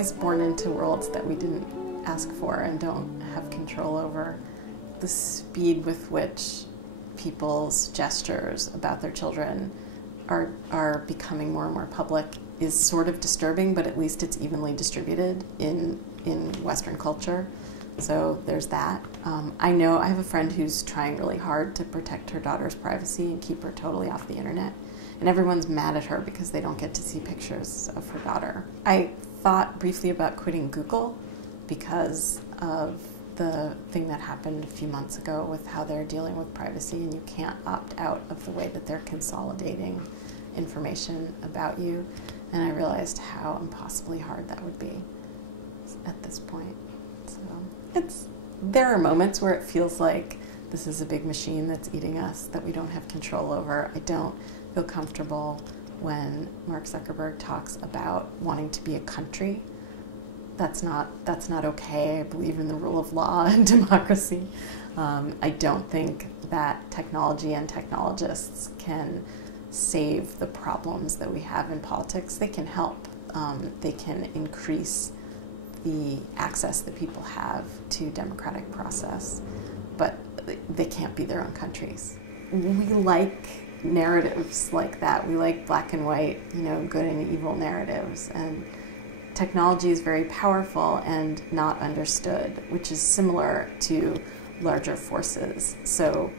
always born into worlds that we didn't ask for and don't have control over. The speed with which people's gestures about their children are becoming more and more public is sort of disturbing, but at least it's evenly distributed in Western culture. So there's that. I know I have a friend who's trying really hard to protect her daughter's privacy and keep her totally off the internet. And everyone's mad at her because they don't get to see pictures of her daughter. I thought briefly about quitting Google because of the thing that happened a few months ago with how they're dealing with privacy, and you can't opt out of the way that they're consolidating information about you. And I realized how impossibly hard that would be at this point. So there are moments where it feels like this is a big machine that's eating us that we don't have control over. I don't feel comfortable when Mark Zuckerberg talks about wanting to be a country. That's not okay. I believe in the rule of law and democracy. I don't think that technology and technologists can save the problems that we have in politics. They can help. They can increase the access that people have to democratic process, but they can't be their own countries. We like narratives like that. We like black and white, good and evil narratives, and technology is very powerful and not understood, which is similar to larger forces. So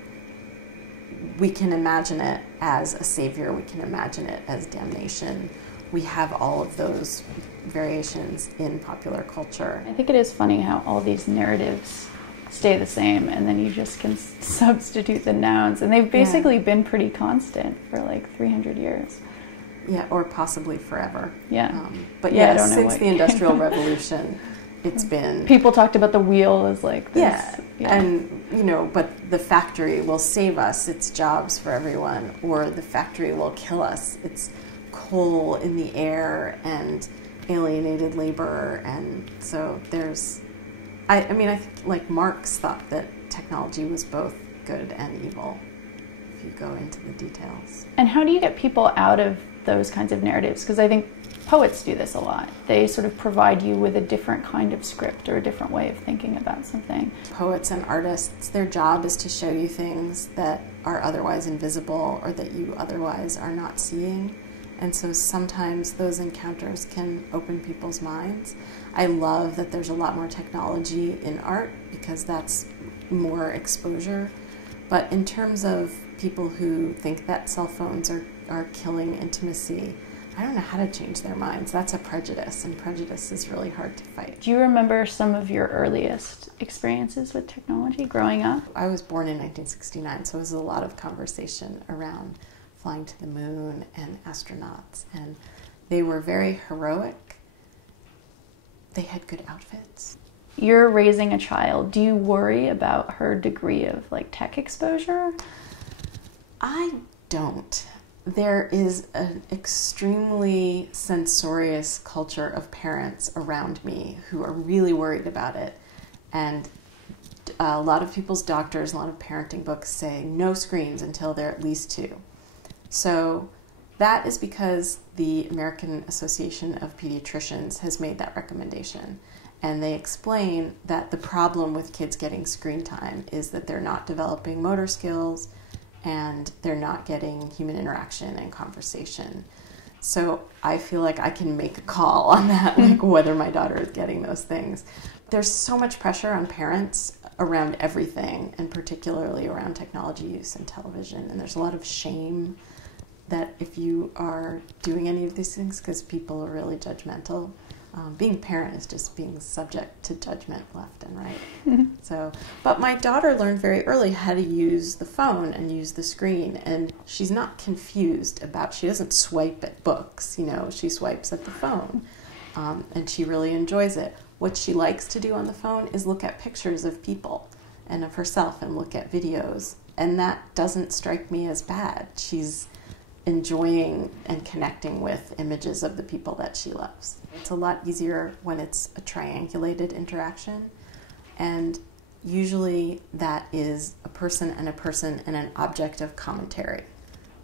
we can imagine it as a savior, we can imagine it as damnation. We have all of those variations in popular culture. I think it is funny how all these narratives stay the same, and then you just can substitute the nouns, and they've basically been pretty constant for like 300 years. Yeah, or possibly forever. Yeah. But yes, since the Industrial Revolution, it's been... People talked about the wheel as like this. Yeah, and, but the factory will save us, it's jobs for everyone, or the factory will kill us, it's coal in the air and alienated labor. And so there's... I think like Marx thought that technology was both good and evil, if you go into the details. And how do you get people out of those kinds of narratives? Because I think poets do this a lot. They sort of provide you with a different kind of script or a different way of thinking about something. Poets and artists, their job is to show you things that are otherwise invisible or that you otherwise are not seeing. And so sometimes those encounters can open people's minds. I love that there's a lot more technology in art because that's more exposure. But in terms of people who think that cell phones are killing intimacy, I don't know how to change their minds. That's a prejudice, and prejudice is really hard to fight. Do you remember some of your earliest experiences with technology growing up? I was born in 1969, so it was a lot of conversation around flying to the moon and astronauts, and they were very heroic. They had good outfits. You're raising a child. Do you worry about her degree of tech exposure? I don't. There is an extremely censorious culture of parents around me who are really worried about it. And a lot of people's doctors, a lot of parenting books say no screens until they're at least 2. So that is because the American Association of Pediatricians has made that recommendation. And they explain that the problem with kids getting screen time is that they're not developing motor skills and they're not getting human interaction and conversation. So I feel like I can make a call on that, whether my daughter is getting those things. There's so much pressure on parents around everything, and particularly around technology use and television. And there's a lot of shame that if you are doing any of these things, because people are really judgmental. Being a parent is just being subject to judgment left and right. But my daughter learned very early how to use the phone and use the screen, and she's not confused about, she doesn't swipe at books, she swipes at the phone, and she really enjoys it. What she likes to do on the phone is look at pictures of people and of herself and look at videos, and that doesn't strike me as bad. She's enjoying and connecting with images of the people that she loves. It's a lot easier when it's a triangulated interaction, and usually that is a person and an object of commentary.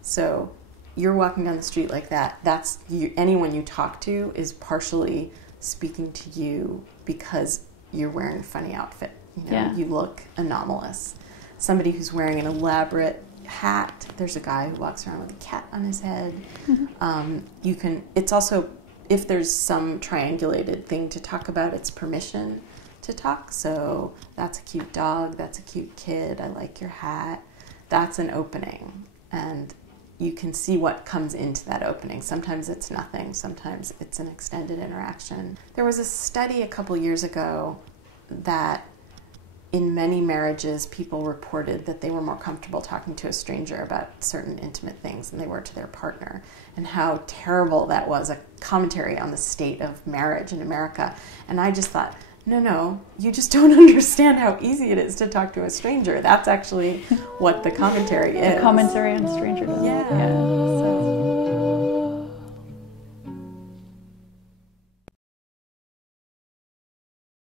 So you're walking down the street like that, anyone you talk to is partially speaking to you because you're wearing a funny outfit. Yeah. You look anomalous. Somebody who's wearing an elaborate hat. There's a guy who walks around with a cat on his head. It's also, if there's some triangulated thing to talk about, it's permission to talk. So that's a cute dog, that's a cute kid, I like your hat. That's an opening. And you can see what comes into that opening. Sometimes it's nothing, sometimes it's an extended interaction. There was a study a couple years ago that in many marriages, people reported that they were more comfortable talking to a stranger about certain intimate things than they were to their partner, and how terrible that was, a commentary on the state of marriage in America. And I just thought, no, you just don't understand how easy it is to talk to a stranger. That's actually what the commentary is. A commentary on strangerdom. Yeah. So.